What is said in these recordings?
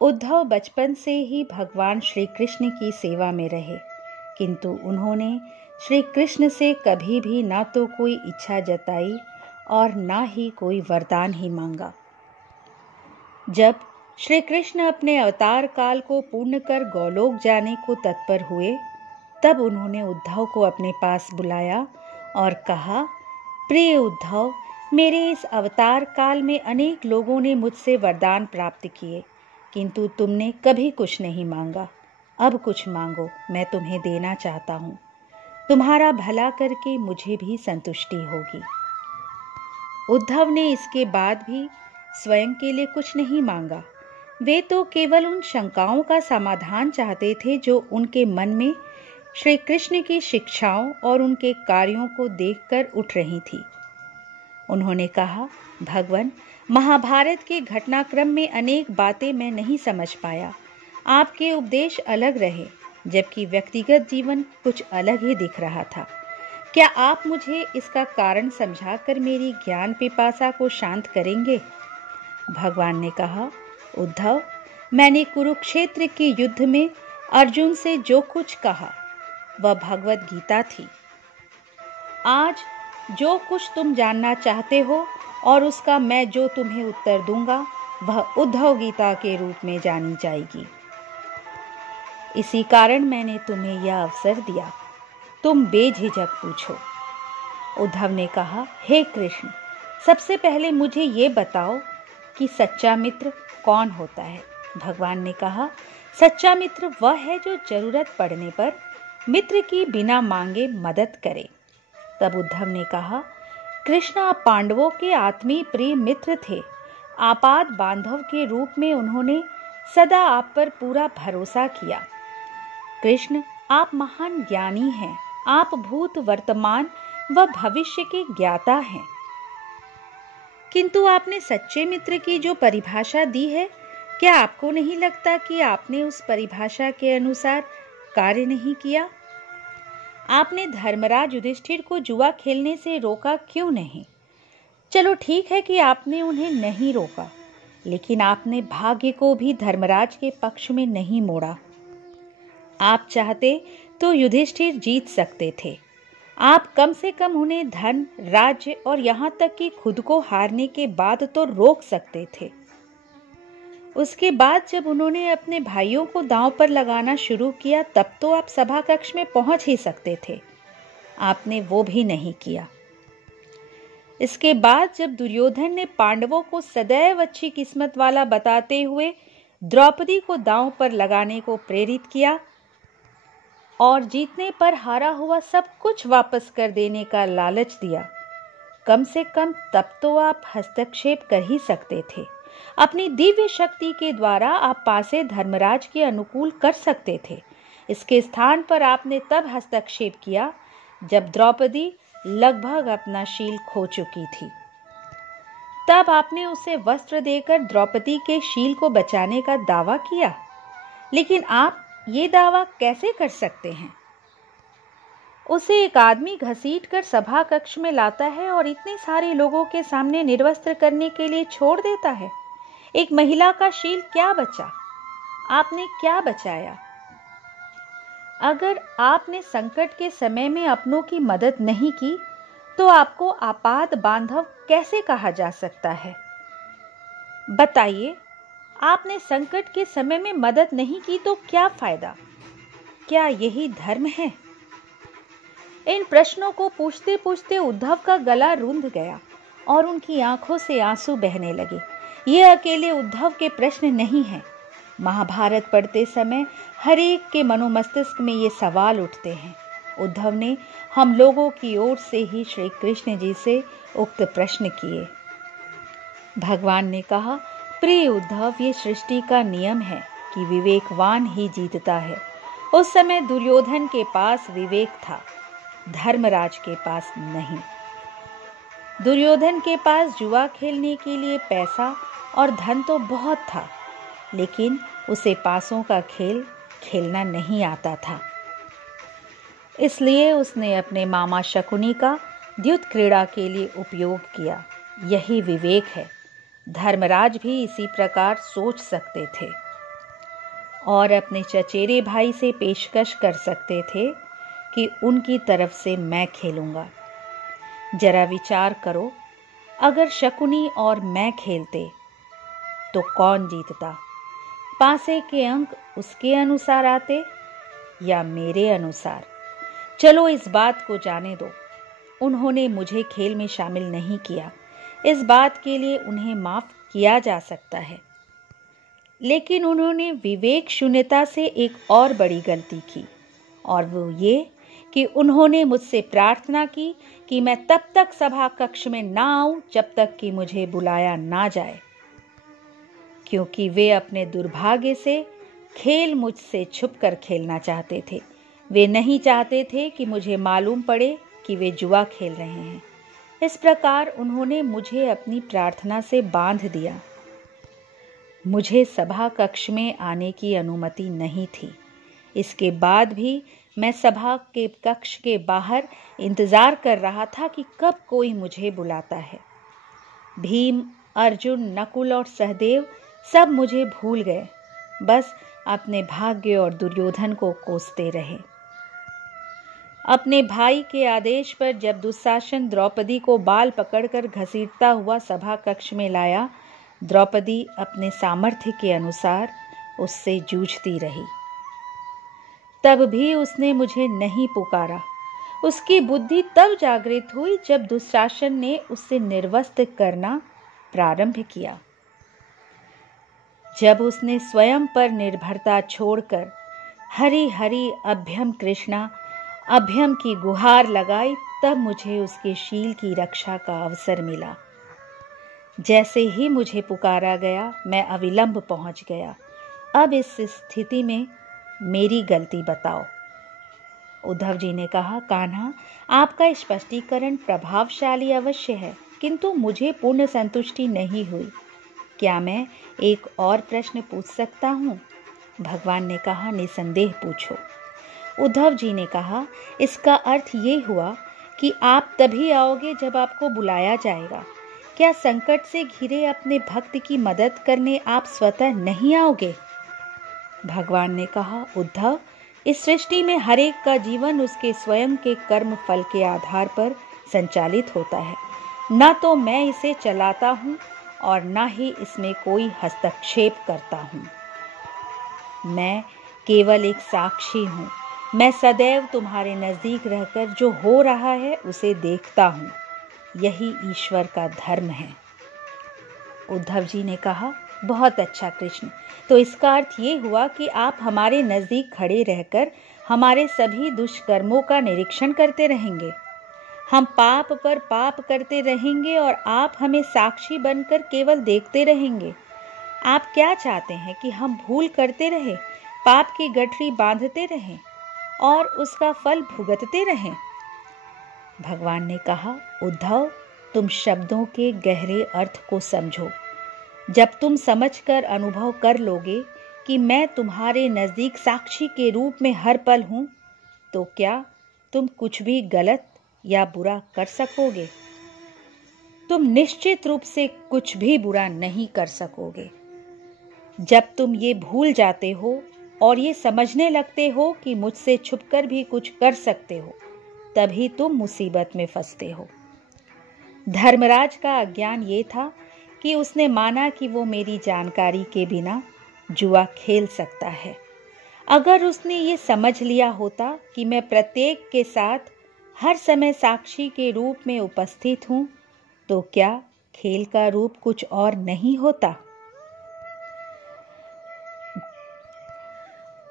उद्धव बचपन से ही भगवान श्री कृष्ण की सेवा में रहे, किंतु उन्होंने श्री कृष्ण से कभी भी ना तो कोई इच्छा जताई और ना ही कोई वरदान ही मांगा। जब श्री कृष्ण अपने अवतार काल को पूर्ण कर गोलोक जाने को तत्पर हुए, तब उन्होंने उद्धव को अपने पास बुलाया और कहा, प्रिय उद्धव, मेरे इस अवतार काल में अनेक लोगों ने मुझसे वरदान प्राप्त किए, किंतु तुमने कभी कुछ नहीं मांगा। अब कुछ मांगो, मैं तुम्हें देना चाहता हूँ। तुम्हारा भला करके मुझे भी संतुष्टि होगी। उद्धव ने इसके बाद भी स्वयं के लिए कुछ नहीं मांगा। वे तो केवल उन शंकाओं का समाधान चाहते थे जो उनके मन में श्री कृष्ण की शिक्षाओं और उनके कार्यों को देखकर उठ रही थी। उन्होंने कहा, भगवान, महाभारत के घटनाक्रम में अनेक बातें मैं नहीं समझ पाया। आपके उपदेश अलग रहे, जबकि व्यक्तिगत जीवन कुछ अलग ही दिख रहा था। क्या आप मुझे इसका कारण समझाकर मेरी ज्ञान पिपासा को शांत करेंगे? भगवान ने कहा, उद्धव, मैंने कुरुक्षेत्र के युद्ध में अर्जुन से जो कुछ कहा वह भगवत गीता थी। आज जो कुछ तुम जानना चाहते हो और उसका मैं जो तुम्हें उत्तर दूंगा, वह उद्धव गीता के रूप में जानी जाएगी। इसी कारण मैंने तुम्हें यह अवसर दिया। तुम बेझिझक पूछो। उद्धव ने कहा, हे कृष्ण, सबसे पहले मुझे ये बताओ कि सच्चा मित्र कौन होता है? भगवान ने कहा, सच्चा मित्र वह है जो जरूरत पड़ने पर मित्र की बिना मांगे मदद करे। तब उद्धव ने कहा, कृष्ण आप पांडवों के आत्मीय प्रिय मित्र थे। आपात बांधव के रूप में उन्होंने सदा आप पर पूरा भरोसा किया। कृष्ण आप महान ज्ञानी हैं। आप भूत, वर्तमान व भविष्य के ज्ञाता हैं। किंतु आपने सच्चे मित्र की जो परिभाषा दी है, क्या आपको नहीं लगता कि आपने उस परिभाषा के अनुसार कार्य नहीं किया? आपने धर्मराज युधिष्ठिर को जुआ खेलने से रोका क्यों नहीं? चलो ठीक है कि आपने उन्हें नहीं रोका, लेकिन आपने भाग्य को भी धर्मराज के पक्ष में नहीं मोड़ा। आप चाहते तो युधिष्ठिर जीत सकते थे। आप कम से कम उन्हें धन, राज्य और यहाँ तक कि खुद को हारने के बाद तो रोक सकते थे। उसके बाद जब उन्होंने अपने भाइयों को दांव पर लगाना शुरू किया, तब तो आप सभा कक्ष में पहुंच ही सकते थे। आपने वो भी नहीं किया। इसके बाद जब दुर्योधन ने पांडवों को सदैव अच्छी किस्मत वाला बताते हुए द्रौपदी को दांव पर लगाने को प्रेरित किया और जीतने पर हारा हुआ सब कुछ वापस कर देने का लालच दिया, कम से कम तब तो आप हस्तक्षेप कर ही सकते थे। अपनी दिव्य शक्ति के द्वारा आप पासे धर्मराज के अनुकूल कर सकते थे। इसके स्थान पर आपने तब हस्तक्षेप किया जब द्रौपदी लगभग अपना शील खो चुकी थी। तब आपने उसे वस्त्र देकर द्रौपदी के शील को बचाने का दावा किया। लेकिन आप ये दावा कैसे कर सकते हैं? उसे एक आदमी घसीट कर सभा कक्ष में लाता है और इतने सारे लोगों के सामने निर्वस्त्र करने के लिए छोड़ देता है। एक महिला का शील क्या बचा? आपने क्या बचाया? अगर आपने संकट के समय में अपनों की मदद नहीं की, तो आपको आपात बांधव कैसे कहा जा सकता है? बताइए, आपने संकट के समय में मदद नहीं की तो क्या फायदा? क्या यही धर्म है? इन प्रश्नों को पूछते पूछते उद्धव का गला रुंध गया और उनकी आंखों से आंसू बहने लगे। ये अकेले उद्धव के प्रश्न नहीं हैं। महाभारत पढ़ते समय हर एक के मनोमस्तिष्क में ये सवाल उठते हैं। उद्धव ने हम लोगों की ओर से ही श्री कृष्ण जी से उक्त प्रश्न किए। भगवान ने कहा, प्रिय उद्धव, ये सृष्टि का नियम है कि विवेकवान ही जीतता है। उस समय दुर्योधन के पास विवेक था, धर्मराज के पास नहीं। दुर्योधन के पास जुआ खेलने के लिए पैसा और धन तो बहुत था, लेकिन उसे पासों का खेल खेलना नहीं आता था। इसलिए उसने अपने मामा शकुनी का द्युत क्रीड़ा के लिए उपयोग किया। यही विवेक है। धर्मराज भी इसी प्रकार सोच सकते थे। और अपने चचेरे भाई से पेशकश कर सकते थे कि उनकी तरफ से मैं खेलूंगा। जरा विचार करो, अगर शकुनी और मैं खेलते तो कौन जीतता? पासे के अंक उसके अनुसार आते या मेरे अनुसार? चलो इस बात को जाने दो। उन्होंने मुझे खेल में शामिल नहीं किया, इस बात के लिए उन्हें माफ किया जा सकता है। लेकिन उन्होंने विवेक शून्यता से एक और बड़ी गलती की, और वो ये कि उन्होंने मुझसे प्रार्थना की कि मैं तब तक सभा कक्ष में ना आऊं जब तक कि मुझे बुलाया ना जाए, क्योंकि वे अपने दुर्भाग्य से खेल मुझसे छुपकर खेलना चाहते थे। वे नहीं चाहते थे कि मुझे मालूम पड़े कि वे जुआ खेल रहे हैं। इस प्रकार उन्होंने मुझे अपनी प्रार्थना से बांध दिया। मुझे सभा कक्ष में आने की अनुमति नहीं थी। इसके बाद भी मैं सभा के कक्ष के बाहर इंतजार कर रहा था कि कब कोई मुझे बुलाता है। भीम, अर्जुन, नकुल और सहदेव सब मुझे भूल गए, बस अपने भाग्य और दुर्योधन को कोसते रहे। अपने भाई के आदेश पर जब दुशासन द्रौपदी को बाल पकड़कर घसीटता हुआ सभा कक्ष में लाया, द्रौपदी अपने सामर्थ्य के अनुसार उससे जूझती रही। तब भी उसने मुझे नहीं पुकारा। उसकी बुद्धि तब जागृत हुई जब दुशासन ने उससे निर्वस्त्र करना प्रारंभ किया। जब उसने स्वयं पर निर्भरता छोड़कर हरि हरि अभ्यम कृष्णा अभ्यम की गुहार लगाई, तब मुझे उसके शील की रक्षा का अवसर मिला। जैसे ही मुझे पुकारा गया, मैं अविलंब पहुंच गया। अब इस स्थिति में मेरी गलती बताओ। उद्धव जी ने कहा, कान्हा, आपका स्पष्टीकरण प्रभावशाली अवश्य है, किंतु मुझे पूर्ण संतुष्टि नहीं हुई। क्या मैं एक और प्रश्न पूछ सकता हूँ? भगवान ने कहा, निसंदेह पूछो। उद्धव जी ने कहा, इसका अर्थ ये हुआ कि आप तभी आओगे जब आपको बुलाया जाएगा। क्या संकट से घिरे अपने भक्त की मदद करने आप स्वतः नहीं आओगे? भगवान ने कहा, उद्धव, इस सृष्टि में हर एक का जीवन उसके स्वयं के कर्म फल के आधार पर संचालित होता है। न तो मैं इसे चलाता हूँ और न ही इसमें कोई हस्तक्षेप करता हूँ। मैं केवल एक साक्षी हूँ। मैं सदैव तुम्हारे नजदीक रहकर जो हो रहा है उसे देखता हूँ। यही ईश्वर का धर्म है। उद्धव जी ने कहा, बहुत अच्छा कृष्ण, तो इसका अर्थ ये हुआ कि आप हमारे नजदीक खड़े रहकर हमारे सभी दुष्कर्मों का निरीक्षण करते रहेंगे। हम पाप पर पाप करते रहेंगे और आप हमें साक्षी बनकर केवल देखते रहेंगे। आप क्या चाहते हैं कि हम भूल करते रहे, पाप की गठरी बांधते रहें और उसका फल भुगतते रहें? भगवान ने कहा, उद्धव, तुम शब्दों के गहरे अर्थ को समझो। जब तुम समझकर अनुभव कर लोगे कि मैं तुम्हारे नजदीक साक्षी के रूप में हर पल हूं, तो क्या तुम कुछ भी गलत या बुरा कर सकोगे? तुम निश्चित रूप से कुछ भी बुरा नहीं कर सकोगे। जब तुम ये भूल जाते हो और ये समझने लगते हो कि मुझसे छुपकर भी कुछ कर सकते हो, तभी तुम मुसीबत में फंसते हो। धर्मराज का अज्ञान ये था कि उसने माना कि वो मेरी जानकारी के बिना जुआ खेल सकता है। अगर उसने ये समझ लिया होता कि मैं प्रत्येक के साथ हर समय साक्षी के रूप में उपस्थित हूं, तो क्या खेल का रूप कुछ और नहीं होता?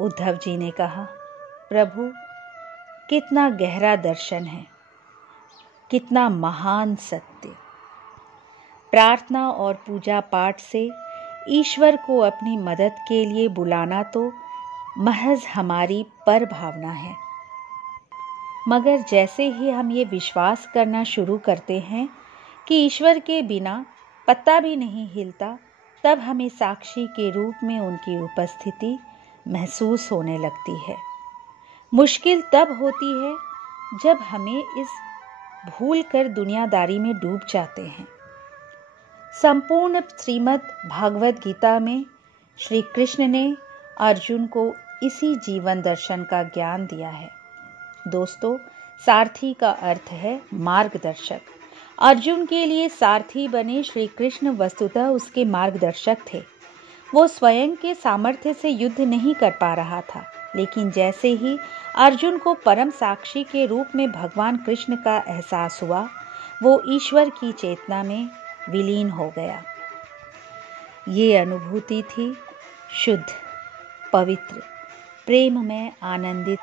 उद्धव जी ने कहा, प्रभु, कितना गहरा दर्शन है, कितना महान सत्य। प्रार्थना और पूजा पाठ से ईश्वर को अपनी मदद के लिए बुलाना तो महज हमारी पर भावना है, मगर जैसे ही हम ये विश्वास करना शुरू करते हैं कि ईश्वर के बिना पत्ता भी नहीं हिलता, तब हमें साक्षी के रूप में उनकी उपस्थिति महसूस होने लगती है। मुश्किल तब होती है जब हमें इस भूल कर दुनियादारी में डूब जाते हैं। संपूर्ण श्रीमद् भागवत गीता में श्री कृष्ण ने अर्जुन को इसी जीवन दर्शन का ज्ञान दिया है। दोस्तों, सारथी का अर्थ है मार्गदर्शक। अर्जुन के लिए सारथी बने श्री कृष्ण वस्तुतः उसके मार्गदर्शक थे। वो स्वयं के सामर्थ्य से युद्ध नहीं कर पा रहा था, लेकिन जैसे ही अर्जुन को परम साक्षी के रूप में भगवान कृष्ण का एहसास हुआ, वो ईश्वर की चेतना में विलीन हो गया। ये अनुभूति थी शुद्ध, पवित्र, प्रेम में आनंदित